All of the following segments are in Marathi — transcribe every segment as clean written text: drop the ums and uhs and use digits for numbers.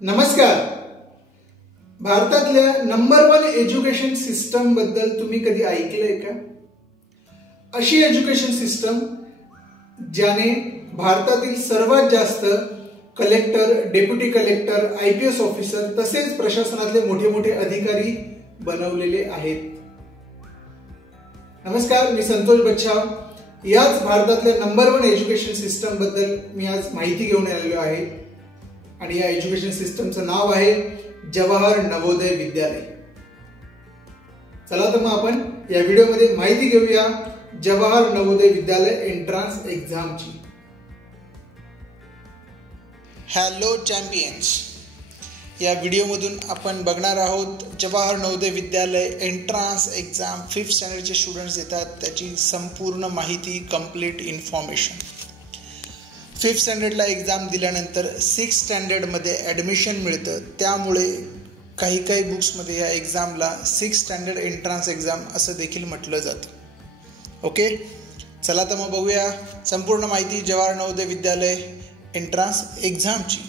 नमस्कार. भारतातल्या नंबर 1 एज्युकेशन सिस्टम बद्दल तुम्ही कधी ऐकलंय का? अशी एज्युकेशन सिस्टम ज्याने भारतातील सर्वात जास्त collector, deputy collector, IPS officer तसेच प्रशासनातले मोठे मोठे अधिकारी बनवलेले आहेत. नमस्कार, मी संतोष बच्छाव. याच भारतातल्या नंबर 1 एज्युकेशन सिस्टम बद्दल मी आज माहिती घेऊन आलेलो आहे आणि या एज्युकेशन सिस्टमचं नाव आहे जवाहर नवोदय विद्यालय. चला तर मग आपण या व्हिडिओमध्ये माहिती घेऊया Jawahar Navodaya Vidyalaya entrance एक्झामची. Hello champions, या व्हिडिओमधून आपण बघणार आहोत Jawahar Navodaya Vidyalaya entrance exam 5th स्टँडर्डचे students देतात त्याची संपूर्ण माहिती, कंप्लीट इन्फॉर्मेशन. 5th स्टँडर्डला एक्झाम दिल्यानंतर 6th स्टँडर्डमध्ये ॲडमिशन मिळतं, त्यामुळे काही बुक्समध्ये या एक्झामला 6th स्टँडर्ड एंट्रन्स एक्झाम असं देखील म्हटलं जातं. ओके, चला तर मग बघूया संपूर्ण माहिती जवाहर नवोदय विद्यालय एंट्रन्स एक्झामची.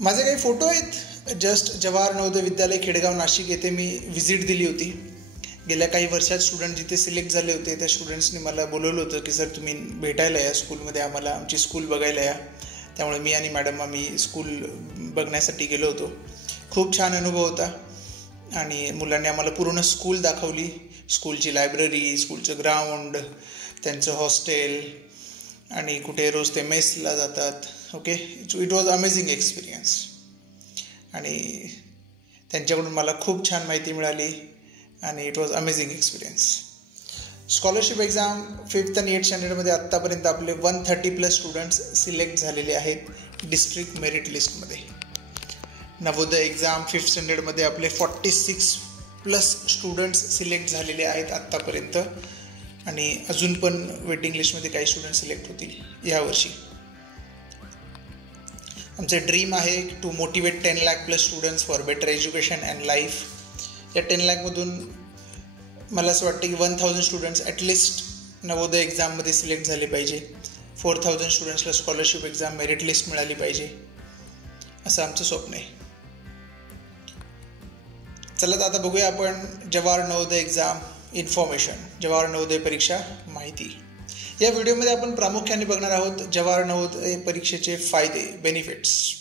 माझे काही फोटो आहेत. जस्ट जवाहर नवोदय विद्यालय खेडेगाव नाशिक येथे मी व्हिजिट दिली होती. गेल्या काही वर्षात स्टुडंट जिथे सिलेक्ट झाले होते त्या स्टुडंट्सनी मला बोलवलं होतं की सर तुम्ही भेटायला या स्कूलमध्ये, आम्हाला आमची स्कूल बघायला या. त्यामुळे मी आणि मॅडम आम्ही स्कूल बघण्यासाठी गेलो होतो. खूप छान अनुभव होता आणि मुलांनी आम्हाला पूर्ण स्कूल दाखवली. स्कूलची लायब्ररी, स्कूलचं ग्राउंड, त्यांचं हॉस्टेल आणि कुठे रोज ते मेसला जातात. Okay, it was amazing experience आणि त्यांच्याकडून मला खूप छान माहिती मिळाली आणि it was amazing experience. Scholarship exam 5th आणि 8th स्टँडर्डमध्ये आत्तापर्यंत आपले 130+ स्टुडंट्स सिलेक्ट झालेले आहेत डिस्ट्रिक्ट मेरिट लिस्टमध्ये. नवोदय एक्झाम 5th स्टँडर्डमध्ये आपले 46+ स्टुडंट्स सिलेक्ट झालेले आहेत आत्तापर्यंत आणि अजून पण वेटिंग लिस्टमध्ये काही स्टुडंट सिलेक्ट होतील यावर्षी. आमचे ड्रीम आहे to motivate 10 lakh+ students for better education and life. या 10 lakhमधून मला असं वाटतं की 1000 स्टुडंट्स ॲटलिस्ट नवोदय एक्झाममध्ये सिलेक्ट झाले पाहिजे. 4000 स्टुडंट्सला स्कॉलरशिप एक्झाम मेरिट लिस्ट मिळाली पाहिजे असं आमचं स्वप्न आहे. चला तर आता बघूया आपण जवाहर नवोदय एक्झाम इन्फॉर्मेशन, जवाहर नवोदय परीक्षा माहिती. या व्हिडिओमध्ये आपण प्रामुख्याने बघणार आहोत जवाहर नवोदय परीक्षेचे फायदे, बेनिफिट्स.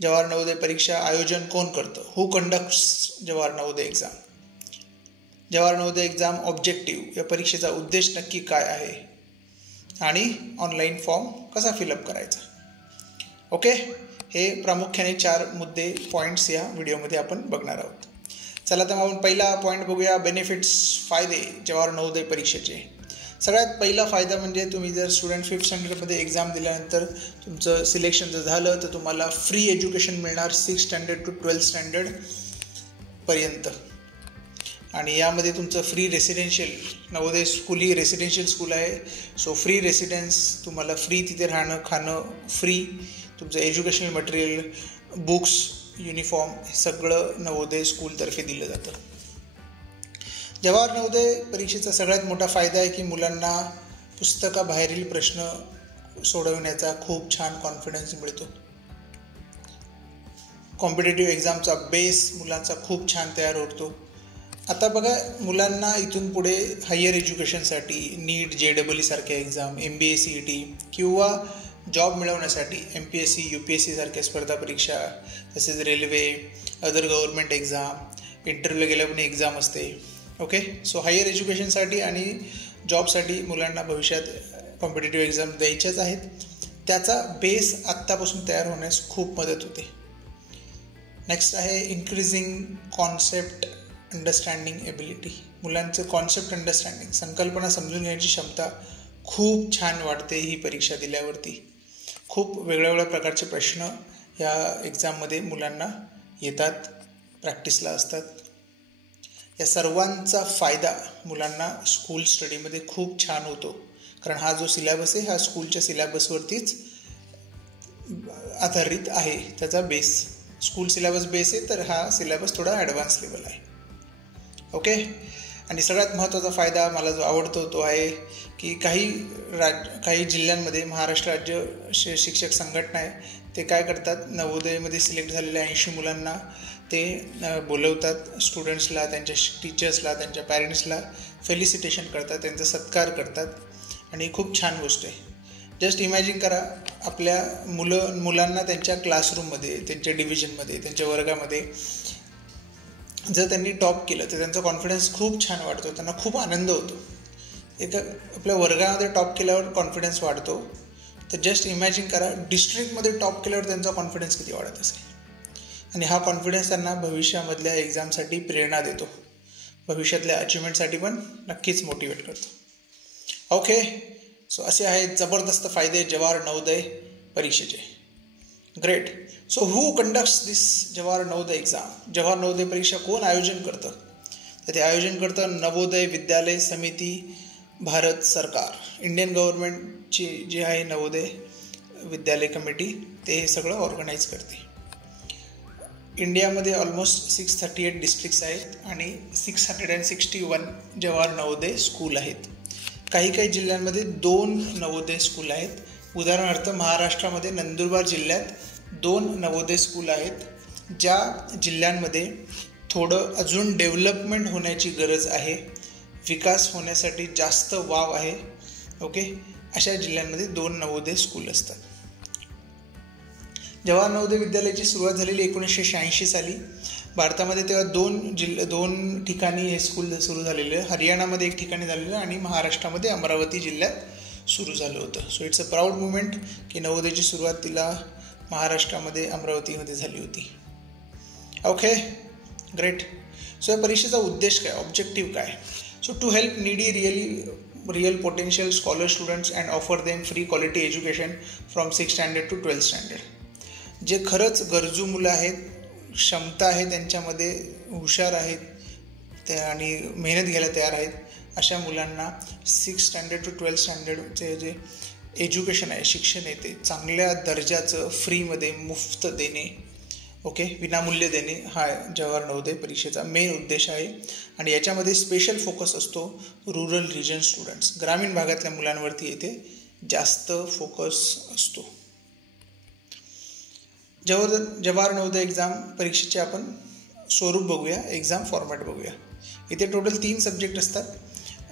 जवाहर नवोदय परीक्षा आयोजन कोण करतं? Who conducts Jawahar Navodaya exam? Jawahar Navodaya exam objective, या परीक्षेचा उद्देश नक्की काय आहे आणि ऑनलाईन फॉर्म कसा फिलअप करायचा. ओके, हे प्रामुख्याने 4 मुद्दे, पॉईंट्स या व्हिडिओमध्ये आपण बघणार आहोत. चला तर आपण पहिला पॉईंट बघूया, बेनिफिट्स, फायदे जवाहर नवोदय परीक्षेचे. सगळ्यात पहिला फायदा म्हणजे तुम्ही जर स्टुडंट 5th स्टँडर्डमध्ये एक्झाम दिल्यानंतर तुमचं सिलेक्शन जर झालं तर तुम्हाला फ्री एज्युकेशन मिळणार 6th स्टँडर्ड टू 12th स्टँडर्डपर्यंत. आणि यामध्ये तुमचं फ्री रेसिडेन्शियल, नवोदय स्कूल ही रेसिडेन्शियल स्कूल आहे. सो फ्री रेसिडेन्स, तुम्हाला फ्री तिथे राहणं, खाणं फ्री, तुमचं एज्युकेशनल मटेरियल, बुक्स, युनिफॉर्म हे सगळं नवोदय स्कूलतर्फे दिलं जातं. जवाहर नवोदय परीक्षेचा सगळ्यात मोठा फायदा आहे की मुलांना पुस्तकाबाहेरील प्रश्न सोडवण्याचा खूप छान कॉन्फिडन्स मिळतो. कॉम्पिटेटिव्ह एक्झामचा बेस मुलांचा खूप छान तयार होतो. आता बघा, मुलांना इथून पुढे हायर एज्युकेशनसाठी नीट, JEE सारख्या एक्झाम, MBA CET किंवा जॉब मिळवण्यासाठी MPSC, UPSC सारख्या स्पर्धा परीक्षा, तसेच railway, other government exam, interview गेल्या पण एक्झाम असते. ओके, सो हायर एज्युकेशनसाठी आणि जॉबसाठी मुलांना भविष्यात कॉम्पिटेटिव्ह एक्झाम द्यायच्याच आहेत. त्याचा बेस आत्तापासून तयार होण्यास खूप मदत होते. नेक्स्ट आहे इन्क्रीजिंग कॉन्सेप्ट अंडरस्टँडिंग एबिलिटी. मुलांचं कॉन्सेप्ट अंडरस्टँडिंग, संकल्पना समजून घ्यायची क्षमता खूप छान वाढते ही परीक्षा दिल्यावरती. खूप वेगळ्या प्रकारचे प्रश्न या एक्झाममध्ये मुलांना येतात, प्रॅक्टिसला असतात. या सर्वांचा फायदा मुलांना स्कूल स्टडीमध्ये खूप छान होतो, कारण हा जो सिलॅबस आहे हा स्कूलच्या सिलॅबसवरतीच आधारित आहे. त्याचा बेस स्कूल सिलॅबस बेस आहे, तर हा सिलॅबस थोडा ॲडव्हान्स लेवल आहे. ओके, आणि सगळ्यात महत्त्वाचा फायदा मला जो आवडतो तो आहे की काही जिल्ह्यांमध्ये महाराष्ट्र राज्य शिक्षक संघटना आहे ते काय करतात, नवोदयमध्ये सिलेक्ट झालेल्या 80 मुलांना ते बोलवतात, स्टुडंट्सला, त्यांच्या टीचर्सला, त्यांच्या पॅरेंट्सला फेलिसिटेशन करतात, त्यांचा सत्कार करतात आणि खूप छान गोष्ट आहे. जस्ट इमॅजिन करा, आपल्या मुलांना त्यांच्या क्लासरूममध्ये, त्यांच्या डिव्हिजनमध्ये, त्यांच्या वर्गामध्ये जर त्यांनी टॉप केलं तर त्यांचा कॉन्फिडन्स खूप छान वाढतो, त्यांना खूप आनंद होतो. आपल्या वर्गामध्ये टॉप केल्यावर कॉन्फिडन्स वाढतो, तर जस्ट इमॅजिन करा डिस्ट्रिक्टमध्ये टॉप केल्यावर त्यांचा कॉन्फिडन्स किती वाढत असेल. आणि हा कॉन्फिडन्स त्यांना भविष्यामधल्या एक्झामसाठी प्रेरणा देतो, भविष्यातल्या अचिव्हमेंटसाठी पण नक्कीच मोटिवेट करतो. ओके, सो असे आहेत जबरदस्त फायदे जवाहर नवोदय परीक्षेचे. ग्रेट. सो हू कंडक्ट्स दिस जवाहर नवोदय एक्झाम? जवाहर नवोदय परीक्षा कोण आयोजन करतं? तर ते आयोजन करतं नवोदय विद्यालय समिती, भारत सरकार, इंडियन गव्हर्नमेंटची जी आहे नवोदय विद्यालय कमिटी, ते हे सगळं ऑर्गनाईज करते. इंडियामध्ये ऑलमोस्ट 638 डिस्ट्रिक्ट्स आहेत आणि 661 जवाहर नवोदय स्कूल आहेत. काही जिल्ह्यांमध्ये 2 नवोदय स्कूल आहेत. उदाहरणार्थ महाराष्ट्रामध्ये नंदुरबार जिल्ह्यात 2 नवोदय स्कूल आहेत. ज्या जिल्ह्यांमध्ये थोडं अजून डेव्हलपमेंट होण्याची गरज आहे, विकास होण्यासाठी जास्त वाव आहे, ओके, अशा जिल्ह्यांमध्ये 2 नवोदय स्कूल असतात. जवाहर नवोदय विद्यालयाची सुरुवात झालेली 1986 साली. भारतामध्ये तेव्हा 2 ठिकाणी हे स्कूल सुरू झालेलं आहे. हरियाणामध्ये 1 ठिकाणी झालेलं आणि महाराष्ट्रामध्ये अमरावती जिल्ह्यात सुरू झालं होतं. So it's a proud moment की नवोदयची सुरुवात तिला महाराष्ट्रामध्ये अमरावतीमध्ये झाली होती. Okay, great. सो या परीक्षेचा उद्देश काय, ऑब्जेक्टिव्ह काय? So to help needy real potential scholar students and offer them free quality education from 6th standard to 12th standard. जे खरंच गरजू मुलं आहेत, क्षमता आहे त्यांच्यामध्ये, हुशार आहेत ते आणि मेहनत घ्यायला तयार आहेत, अशा मुलांना 6th स्टँडर्ड टू 12th स्टँडर्डचे जे एज्युकेशन आहे, शिक्षण आहे, ते चांगल्या दर्जाचं फ्रीमध्ये मुफ्त देणे, ओके, विनामूल्य देणे, हा जवाहर नवोदय परीक्षेचा मेन उद्देश आहे. आणि याच्यामध्ये स्पेशल फोकस असतो रुरल रिजन स्टुडंट्स, ग्रामीण भागातल्या मुलांवरती येथे जास्त फोकस असतो. जवाहर नवोदय एक्झाम परीक्षेचे आपण स्वरूप बघूया, एक्झाम फॉर्मॅट बघूया. इथे टोटल 3 सब्जेक्ट असतात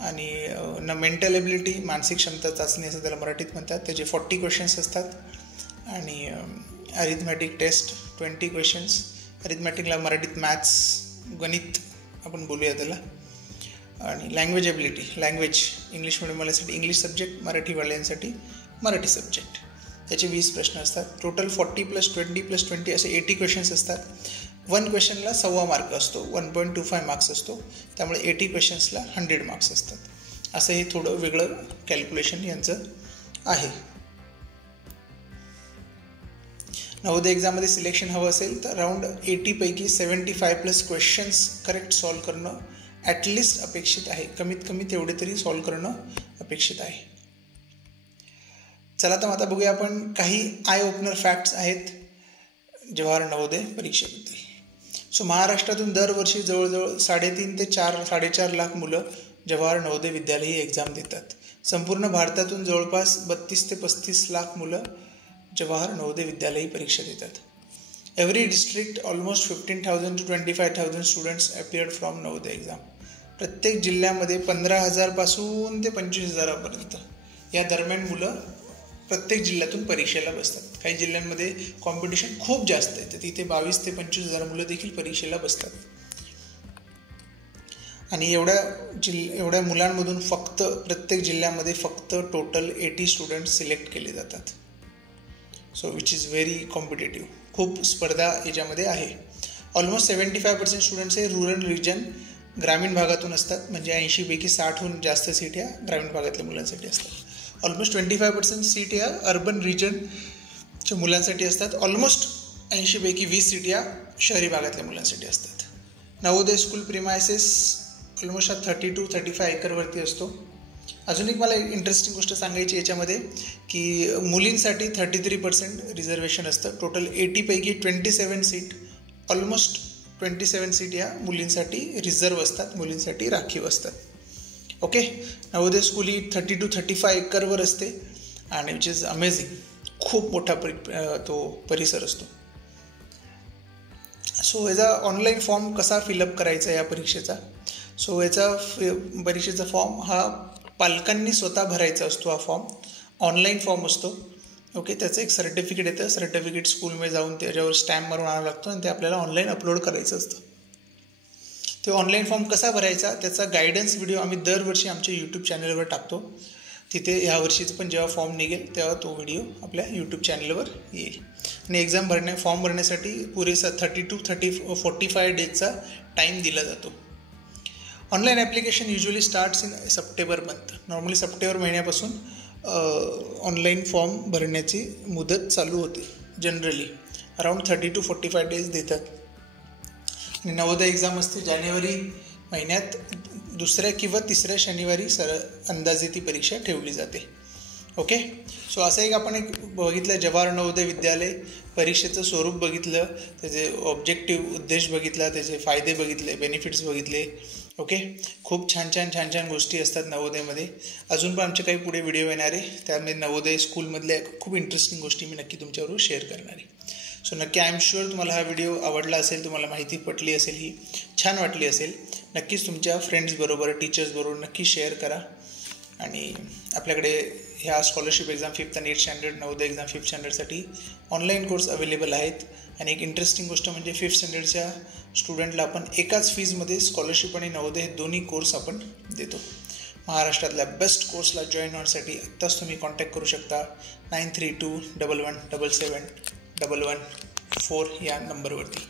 आणि मेंटल एबिलिटी, मानसिक क्षमता चाचणी असं त्याला मराठीत म्हणतात, त्याचे 40 क्वेश्चन्स असतात. आणि अरिथमॅटिक टेस्ट 20 क्वेश्चन्स. अरिथमॅटिकला मराठीत मॅथ्स, गणित आपण बोलूया त्याला. आणि लँग्वेज एबिलिटी, लँग्वेज, इंग्लिश मिडियमवाल्यांसाठी इंग्लिश सब्जेक्ट, मराठीवाल्यांसाठी मराठी सब्जेक्ट. त्याचे 20 प्रश्न असतात. टोटल 40 + 20 + 20 असे 80 क्वेश्चन्स असतात. 1 क्वेश्चनला 1.25 मार्क असतो, 1.25 मार्क्स असतो, त्यामुळे 80 क्वेश्चन्सला 100 मार्क्स असतात. असं हे थोडं वेगळं कॅल्क्युलेशन यांचं आहे. नवोदय एक्झाममध्ये सिलेक्शन हवं असेल तर अराउंड 80 पैकी 75+ क्वेश्चन्स करेक्ट सॉल्व करणं ॲटलिस्ट अपेक्षित आहे. कमीत कमी तेवढे तरी सॉल्व करणं अपेक्षित आहे. चला तर आता बघूया आपण काही आय ओपनर फॅक्ट्स आहेत जवाहर नवोदय परीक्षेबद्दल. सो महाराष्ट्रातून दरवर्षी जवळजवळ 3.5 ते 4.5 लाख मुलं जवाहर नवोदय विद्यालय ही एक्झाम देतात. संपूर्ण भारतातून जवळपास 32 ते 35 लाख मुलं जवाहर नवोदय विद्यालय ही परीक्षा देतात. Every district almost 15,000 to 25,000 students appeared from Navodaya exam. प्रत्येक जिल्ह्यामध्ये 15,000 पासून ते 25,000 या दरम्यान मुलं प्रत्येक जिल्ह्यातून परीक्षेला बसतात. काही जिल्ह्यांमध्ये कॉम्पिटिशन खूप जास्त आहे, तर तिथे 22,000 ते 25,000 मुलं देखील परीक्षेला बसतात. आणि एवढ्या मुलांमधून प्रत्येक जिल्ह्यामध्ये फक्त टोटल 80 स्टुडंट्स सिलेक्ट केले जातात. So which is very competitive. खूप स्पर्धा याच्यामध्ये आहे. ऑलमोस्ट 75% स्टुडंट्स हे रुरल रिजन, ग्रामीण भागातून असतात. म्हणजे 80 पैकी 60हून जास्त सीट ह्या ग्रामीण भागातल्या मुलांसाठी असतात. ऑलमोस्ट 25% सीट या अर्बन रिजनच्या मुलांसाठी असतात. ऑलमोस्ट 80 पैकी 20 सीट या शहरी भागातल्या मुलांसाठी असतात. Navodaya school premises almost 30 to 35 एकरवरती असतो. अजून एक मला इंटरेस्टिंग गोष्ट सांगायची याच्यामध्ये की मुलींसाठी 33% रिझर्वेशन असतं. टोटल 80 पैकी 27 सीट ऑलमोस्ट 27 सीट या मुलींसाठी रिझर्व असतात, मुलींसाठी राखीव असतात. Okay. Navodaya school he 30 to 35 एकरवर असते आणि विच इज अमेझिंग. खूप मोठा तो परिसर असतो. सो याचा ऑनलाईन फॉर्म कसा फिलअप करायचा या परीक्षेचा. सो याचा परीक्षेचा फॉर्म हा पालकांनी स्वतः भरायचा असतो. हा फॉर्म ऑनलाईन फॉर्म असतो. ओके. त्याचं एक सर्टिफिकेट येतं. सर्टिफिकेट स्कूलमध्ये जाऊन त्याच्यावर स्टॅम्प मारून आणावं लागतं आणि ते आपल्याला ऑनलाईन अपलोड करायचं असतं. ते ऑनलाईन फॉर्म कसा भरायचा त्याचा गायडन्स व्हिडिओ आम्ही दरवर्षी आमच्या यूट्यूब चॅनलवर टाकतो. तिथे ह्या वर्षीचं पण जेव्हा फॉर्म निघेल तेव्हा तो व्हिडिओ आपल्या यूट्यूब चॅनलवर येईल. आणि फॉर्म भरण्यासाठी पुरेसा 30 to 45 डेजचा टाईम दिला जातो. Online application usually starts in September month. Normally September महिन्यापासून ऑनलाईन फॉर्म भरण्याची मुदत चालू होते. जनरली अराउंड 30 to 45 डेज देतात. आणि नवोदय एक्झाम असते जानेवारी महिन्यात 2ऱ्या किंवा 3ऱ्या शनिवारी अंदाजे ती परीक्षा ठेवली जाते. ओके. सो असं आपण बघितलं जवाहर नवोदय विद्यालय परीक्षेचं स्वरूप बघितलं, त्याचे ऑब्जेक्टिव्ह उद्देश बघितला, त्याचे फायदे बघितले, बेनिफिट्स बघितले. ओके. खूप छान गोष्टी असतात नवोदयमध्ये. अजून पण आमचे काही पुढे व्हिडिओ येणार आहे, त्यामध्ये नवोदय स्कूलमधल्या खूप इंटरेस्टिंग गोष्टी मी नक्की तुमच्याबरोबर शेअर करणार आहे. सो नक्की आय एम शुअर तुम्हाला हा व्हिडिओ आवडला असेल, तुम्हाला माहिती पटली असेल, ही छान वाटली असेल. नक्कीच तुमच्या फ्रेंड्सबरोबर, टीचर्सबरोबर नक्की शेअर करा. आणि आपल्याकडे ह्या स्कॉलरशिप एक्झाम 5th आणि 8th standard Navodaya exam 5th स्टँडर्डसाठी ऑनलाईन कोर्स अवेलेबल आहेत. आणि एक इंटरेस्टिंग गोष्ट म्हणजे 5th स्टँडर्डच्या स्टुडंटला आपण एकाच फीजमध्ये स्कॉलरशिप आणि नवोदय हे दोन्ही कोर्स आपण देतो. महाराष्ट्रातल्या बेस्ट कोर्सला जॉईन होण्यासाठी आत्ताच तुम्ही कॉन्टॅक्ट करू शकता 932117771114 या नंबरवरती.